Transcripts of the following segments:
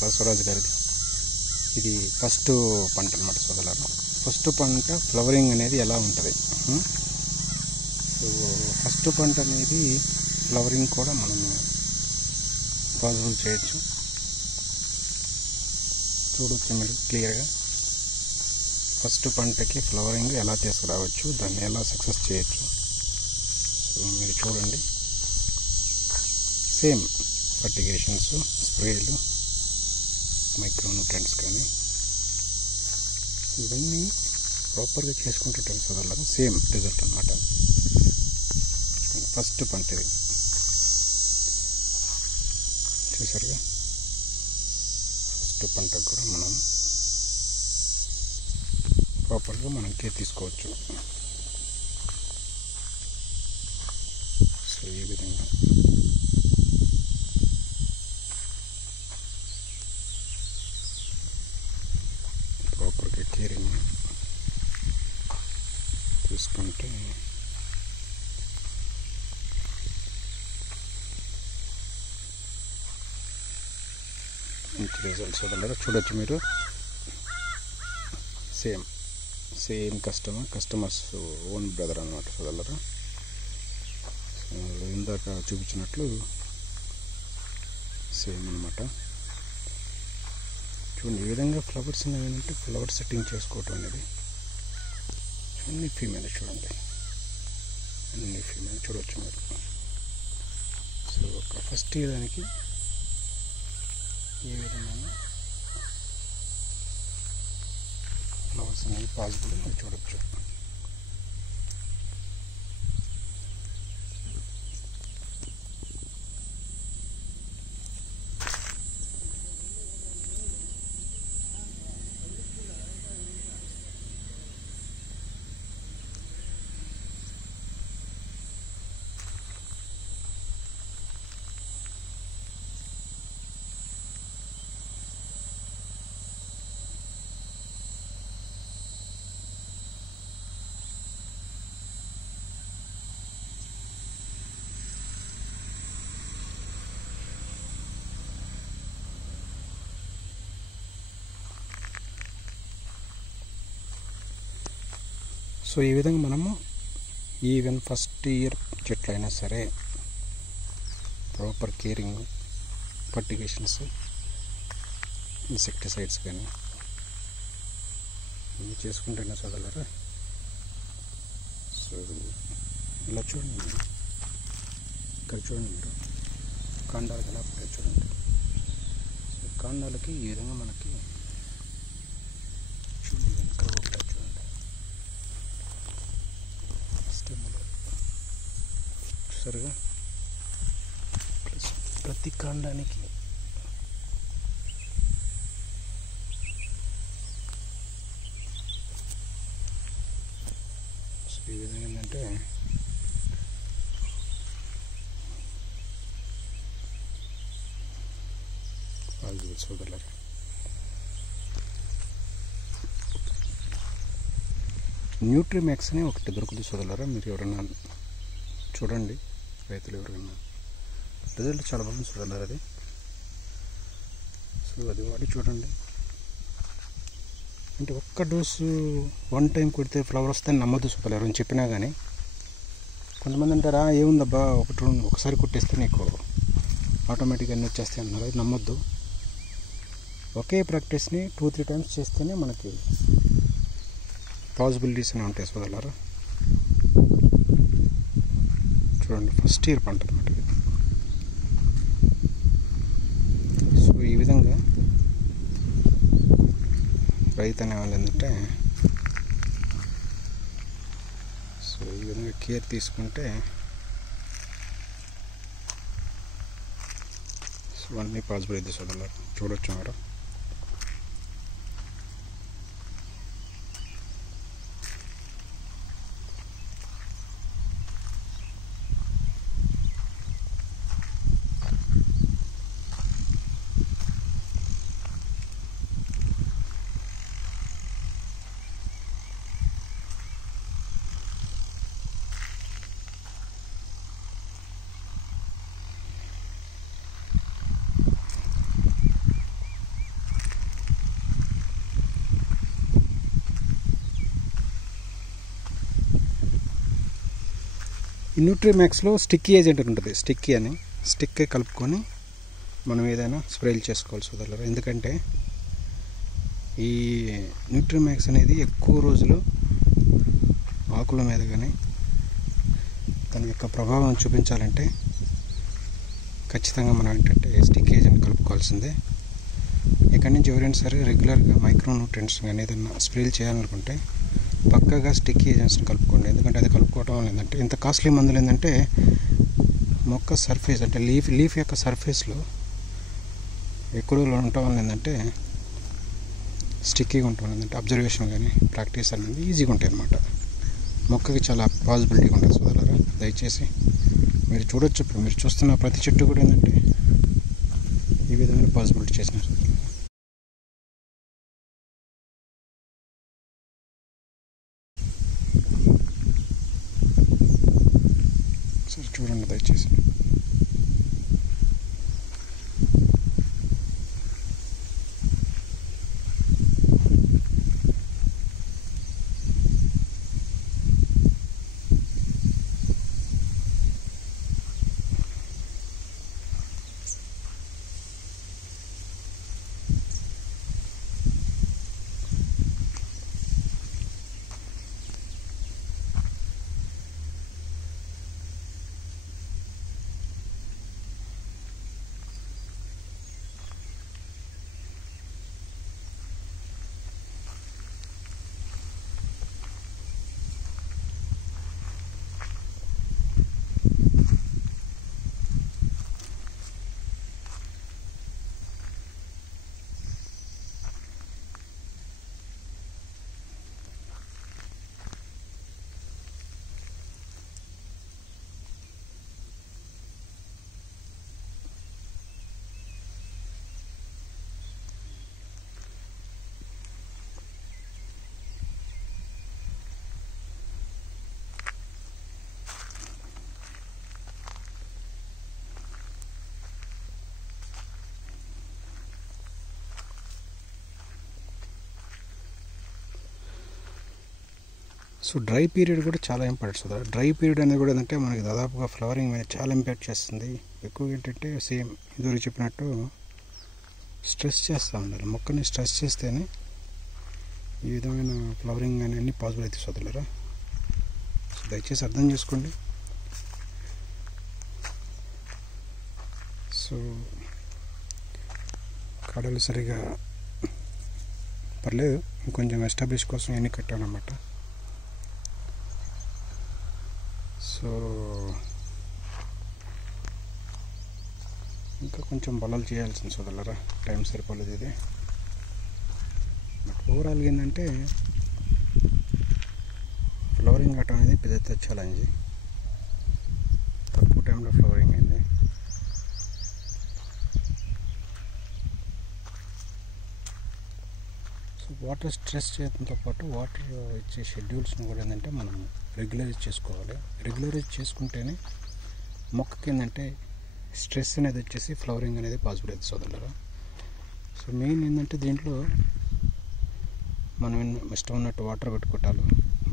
బసవరాజు గారిది. ఇది ఫస్ట్ పంట అన్నమాట సోదరులారా. ఫస్ట్ పంట ఫ్లవరింగ్ అనేది ఎలా ఉంటుంది. సో ఫస్ట్ పంట అనేది ఫ్లవరింగ్ కూడా మనము పాసిబుల్ చేయొచ్చు. చూడొచ్చు మీరు క్లియర్గా ఫస్ట్ పంటకి ఫ్లవరింగ్ ఎలా తీసుకురావచ్చు, దాన్ని ఎలా సక్సెస్ చేయొచ్చు. సో మీరు చూడండి, సేమ్ ఫర్టిగేషన్స్, స్ప్రేలు, మైక్రో న్యూట్రియంట్స్ కానీ ఇవన్నీ ప్రాపర్గా చేసుకుంటుంటాను సోదరులారా. సేమ్ రిజల్ట్ అన్నమాట. ఫస్ట్ పంట ఇది చూసారుగా. ఫస్ట్ పంటకు కూడా మనం ప్రాపర్గా మనం కేర్ తీసుకోవచ్చు. సో ఈ విధంగా ప్రాపర్గా కేరింగ్ తీసుకుంటే మంచి రిజల్ట్స్ వదలరా. చూడొచ్చు మీరు, సేమ్ కస్టమర్స్ ఓన్ బ్రదర్ అన్నమాట వదలరా. ఇందాక చూపించినట్లు సేమ్ అన్నమాట. చూడండి ఈ విధంగా ఫ్లవర్స్ ఏంటంటే ఫ్లవర్ సెట్టింగ్ చేసుకోవటం అనేది. అన్ని ఫీమేల్ చూడండి, అన్ని ఫీమేల్ చూడవచ్చు మీరు. సో ఒక ఫస్ట్ దానికి ఏ విధమైన ఫ్లవర్స్ అనేవి పాసిబుల్ మీరు చూడవచ్చు. సో ఈ విధంగా మనము ఈవెన్ ఫస్ట్ ఇయర్ చెట్లు అయినా సరే ప్రాపర్ కేరింగ్, ఫర్టిగేషన్స్, ఇన్సెక్టిసైడ్స్ కానీ ఇవి చేసుకుంటేనే చదవలేరా. సో ఇలా చూడండి, ఇక్కడ చూడండి మీరు కాండాలకు ఎలా ఉంటాయి చూడండి. సో కాండాలకి ఈ విధంగా మనకి చూడండి వెనక ఉంటాయి చూడండి. సరిగా ప్రతి కాండానికి ఈ విధంగా ఏంటంటే సోదరులారా న్యూట్రిమ్యాక్స్ అని ఒకటి దొరుకుతుంది సోదరులారా. మీరు ఎవరైనా చూడండి, రైతులు ఎవరైనా, రిజల్ట్ చాలా బాగుంది చూడాలి అది. సో అది వాడి చూడండి. అంటే ఒక్క డోసు వన్ టైం కొడితే ఫ్లవర్ వస్తాయని నమ్మద్దు చూడాలి. ఎవరైనా చెప్పినా కానీ కొంతమంది అంటారా ఏముందబ్బా ఒకసారి కొట్టేస్తే నీకు ఆటోమేటిక్గా అన్నీ వచ్చేస్తాయి అన్నారు. అది నమ్మొద్దు. ఒకే ప్రాక్టీస్ని 2-3 టైమ్స్ చేస్తేనే మనకి పాసిబిలిటీస్ అని ఉంటాయి సోదరులారా. చూడండి ఫస్ట్ ఇయర్ పంట అన్నమాట ఇది. సో ఈ విధంగా రైతు అనేవాళ్ళు ఏంటంటే సో ఈ విధంగా కేర్ తీసుకుంటే సో అన్నీ పాసిబుల్ అయితే సోదరులారా. చూడొచ్చు మీరు. ఈ న్యూట్రీమ్యాక్స్లో స్టిక్కీ ఏజెంట్ ఉంటుంది, స్టిక్కీ అని. స్టిక్ కలుపుకొని మనం ఏదైనా స్ప్రేలు చేసుకోవాలి సోదరులారా. ఎందుకంటే ఈ న్యూట్రీమ్యాక్స్ అనేది ఎక్కువ రోజులు ఆకుల మీద కానీ తన యొక్క ప్రభావం చూపించాలంటే ఖచ్చితంగా మనం ఏంటంటే స్టిక్ ఏజెంట్ కలుపుకోవాల్సిందే. ఇక్కడి నుంచి ఎవరైనా సరే రెగ్యులర్గా మైక్రో న్యూట్రియంట్స్ కానీ ఏదైనా స్ప్రేలు చేయాలనుకుంటే పక్కాగా స్టిక్ ఏజెంట్స్ని కలుపుకోండి. ఎందుకంటే అది కలుపుకోవడం వల్ల ఏంటంటే ఇంత కాస్ట్లీ మందులు ఏంటంటే మొక్క సర్ఫేస్ అంటే లీఫ్ యొక్క సర్ఫేస్లో ఎక్కువ రోజులు ఉండటం వల్ల ఏంటంటే స్టిక్కీగా ఉంటుంది. ఏంటంటే అబ్జర్వేషన్ కానీ ప్రాక్టీస్ అనేది ఈజీగా ఉంటాయి అన్నమాట. మొక్కకి చాలా పాసిబిలిటీ ఉంటుంది సోదరులారా. దయచేసి మీరు చూడొచ్చు, మీరు చూస్తున్న ప్రతి చెట్టు కూడా ఏంటంటే ఈ విధమైన పాసిబిలిటీ చేసినారు సోదరులారా. సరే చూడండి దయచేసి. సో డ్రై పీరియడ్ కూడా చాలా ఇంపార్టెంట్ సోదరు. డ్రై పీరియడ్ అనేది కూడా ఏంటంటే మనకి దాదాపుగా ఫ్లవరింగ్ మీద చాలా ఇంపాక్ట్ చేస్తుంది. ఎక్కువగా ఏంటంటే సేమ్ ఇదివరకు చెప్పినట్టు స్ట్రెస్ చేస్తూ ఉండాలి. మొక్కని స్ట్రెస్ చేస్తేనే ఈ విధమైన ఫ్లవరింగ్ అని అన్ని పాసిబుల్ అవుతాయి సోదరులారా. సో దయచేసి అర్థం చేసుకోండి. సో కాడలు సరిగా పర్లేదు, ఇంకొంచెం ఎస్టాబ్లిష్ కోసం ఎన్ని కట్టాను అన్నమాట. సో ఇంకా కొంచెం బలాలు చేయాల్సింది సోదరులారా, టైం సరిపోలేదు ఇది. బట్ ఓవరాల్గా ఏంటంటే ఫ్లవరింగ్ ఆటం అనేది పెద్ద ఛాలెంజ్. తక్కువ టైంలో ఫ్లవరింగ్ అయింది. సో వాటర్ స్ట్రెస్ చేయడంతో పాటు వాటర్ ఇచ్చే షెడ్యూల్స్ని కూడా ఏంటంటే మనం రెగ్యులరైజ్ చేసుకోవాలి. రెగ్యులరైజ్ చేసుకుంటేనే మొక్కకి ఏంటంటే స్ట్రెస్ అనేది వచ్చేసి ఫ్లవరింగ్ అనేది పాసిబుల్ అవుతుంది సోదరులారా. సో మెయిన్ ఏంటంటే దీంట్లో మనం ఇష్టం ఉన్నట్టు వాటర్ పెట్టుకోవటాలు,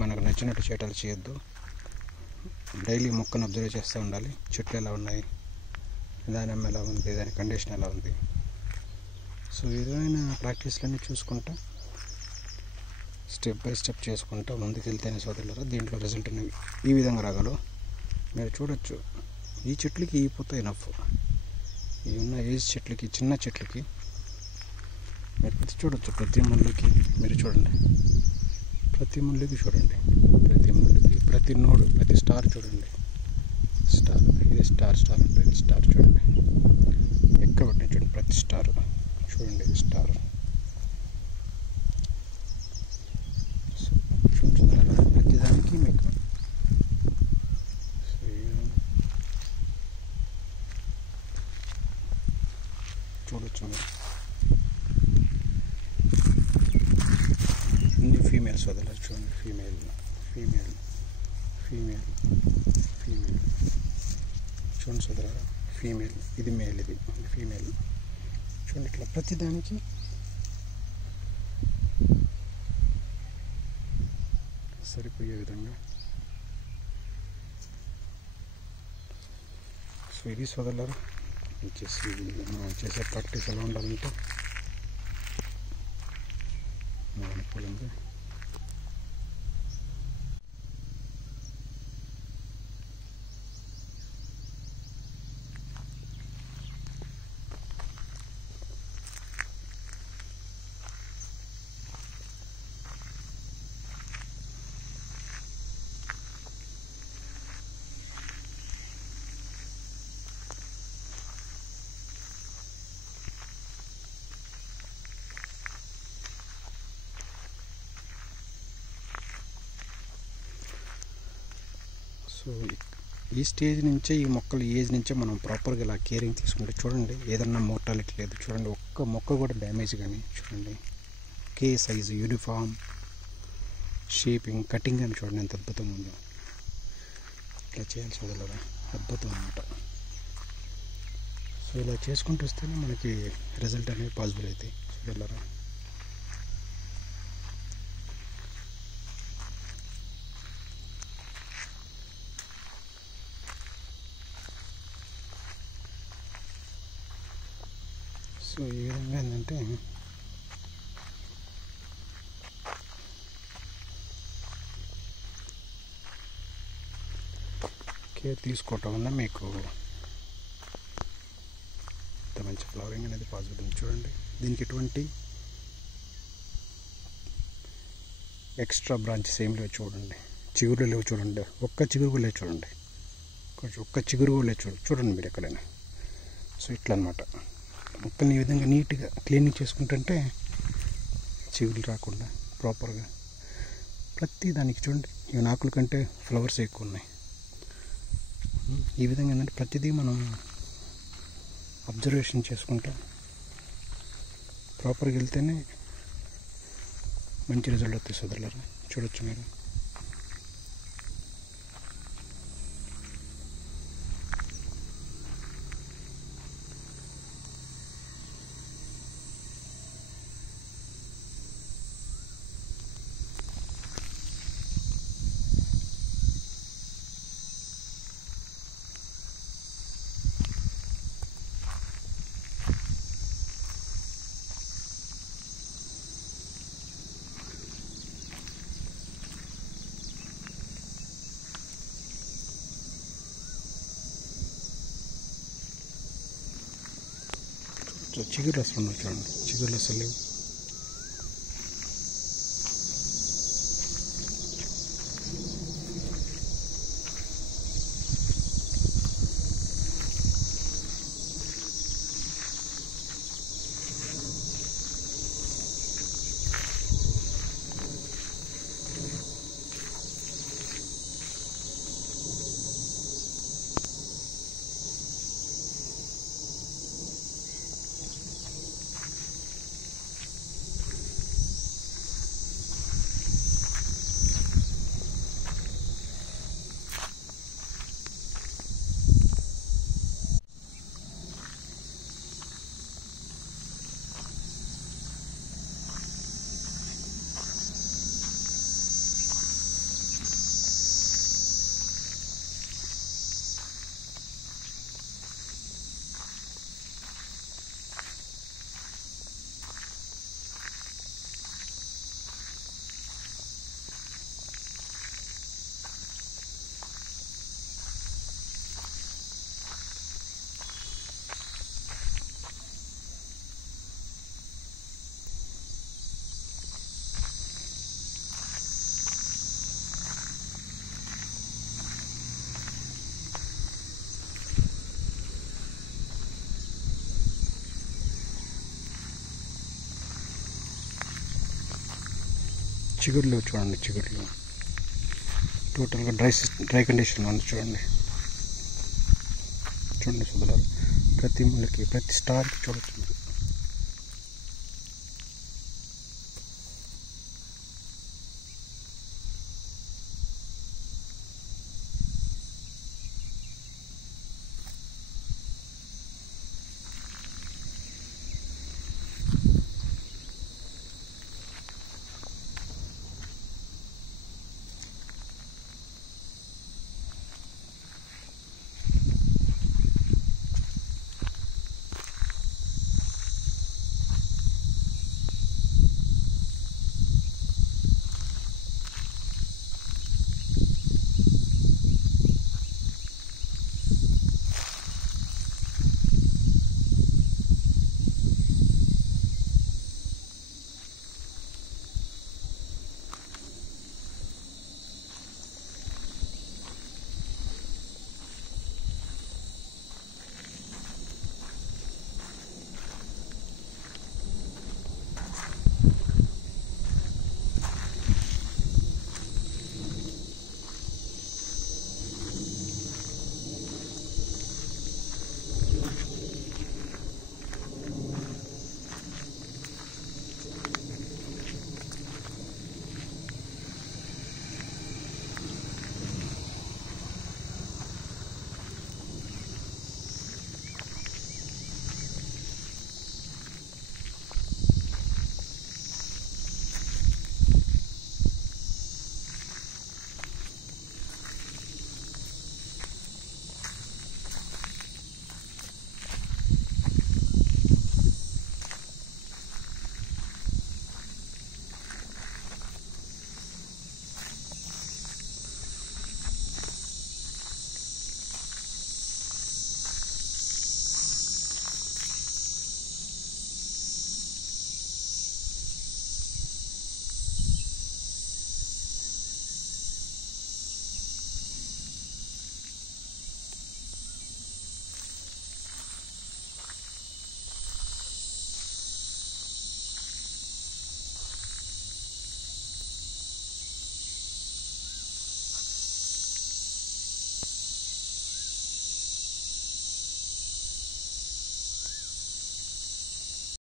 మనకు నచ్చినట్టు చేయటాలు చేయొద్దు. డైలీ మొక్కను అబ్జర్వ్ చేస్తూ ఉండాలి. చెట్లు ఎలా ఉన్నాయి, దానిమ్మ ఎలా ఉంది, దాని కండిషన్ ఎలా ఉంది. సో ఈ విధమైన ప్రాక్టీస్లన్నీ చూసుకుంటా స్టెప్ బై స్టెప్ చేసుకుంటూ ముందుకు వెళ్తేనే సోదరులారా దీంట్లో రిజల్ట్ అనేవి ఈ విధంగా రాగలవు. మీరు చూడొచ్చు, ఈ చెట్లకి ఈ పూత ఎనఫ్. ఈ ఉన్న ఏజ్ చెట్లకి, చిన్న చెట్లకి మీరు చూడొచ్చు. ప్రతి ముళ్ళకి మీరు చూడండి, ప్రతి ముళ్ళకి చూడండి, ప్రతి ముళ్ళకి, ప్రతి నోడు, ప్రతి స్టార్ చూడండి. స్టార్ ఇది స్టార్ అంటే ఇది స్టార్ చూడండి. ఎక్కడ పెట్టిన చూడండి, ప్రతి స్టార్ చూడండి, ఇది స్టార్. ప్రతిదానికి మీకు చూడొచ్చు మీరు. ఇన్ని ఫీమేల్స్ వదలరు చూడండి. ఫీమేల్ చూడండి సోదరులారా. ఫీమేల్, ఇది మేల్, ఇది ఫీమేల్. చూడండి ఇట్లా ప్రతిదానికి సరిపోయే విధంగా ఇది సోదరులారా వచ్చేసి మనం చేసే ప్రాక్టీస్ ఎలా ఉండాలంటే అనుకూలంగా సో ఈ స్టేజ్ నుంచే ఈ మొక్కలు ఏజ్ నుంచే మనం ప్రాపర్గా ఇలా కేరింగ్ తీసుకుంటే చూడండి ఏదన్నా మోర్టాలిటీ లేదు చూడండి, ఒక్క మొక్క కూడా డ్యామేజ్ కానీ చూడండి ఒకే సైజు యూనిఫామ్ షేపింగ్ కటింగ్ అని చూడండి ఎంత అద్భుతంగా ఉందో. ఇట్లా చేయాలి సోదరులారా, అద్భుతం అన్నమాట. సో ఇలా చేసుకుంటూ వస్తేనే మనకి రిజల్ట్ అనేది పాసిబుల్ అవుతాయి సోదరులారా. సో ఈ విధంగా ఏంటంటే కేర్ తీసుకోవటం వల్ల మీకు ఇంత మంచి ఫ్లవరింగ్ అనేది పాసిబుల్ ఉంది. చూడండి దీనికి ఎటువంటి ఎక్స్ట్రా బ్రాంచెస్ ఏం లేవు చూడండి, చిగురు లేవు చూడండి, ఒక్క చిగురు కూడా లేవు చూడండి, కొంచెం ఒక్క చిగురు కూడా లేవు చూడండి మీరు ఎక్కడైనా. సో ఇట్లా అనమాట మొక్కల్ని ఈ విధంగా నీట్గా క్లీనింగ్ చేసుకుంటుంటే చిగురులు రాకుండా ప్రాపర్గా ప్రతి దానికి చూడండి ఈ ఆకుల కంటే ఫ్లవర్స్ ఎక్కువ ఉన్నాయి. ఈ విధంగా ఏంటంటే ప్రతిదీ మనం అబ్జర్వేషన్ చేసుకుంటా ప్రాపర్గా వెళ్తేనే మంచి రిజల్ట్ వస్తుంది సోదరులారా. చూడొచ్చు మీరు. చిగురు అసలు ఉన్నాయి చూడండి, చిగురులు అసలు లేవు. చిగురులు చూడండి, చిగురులు టోటల్గా డ్రై కండిషన్లో ఉంది చూడండి. చూడండి సోదరులారా, ప్రతి ముళ్ళకి ప్రతి స్టార్కి చూడొచ్చు.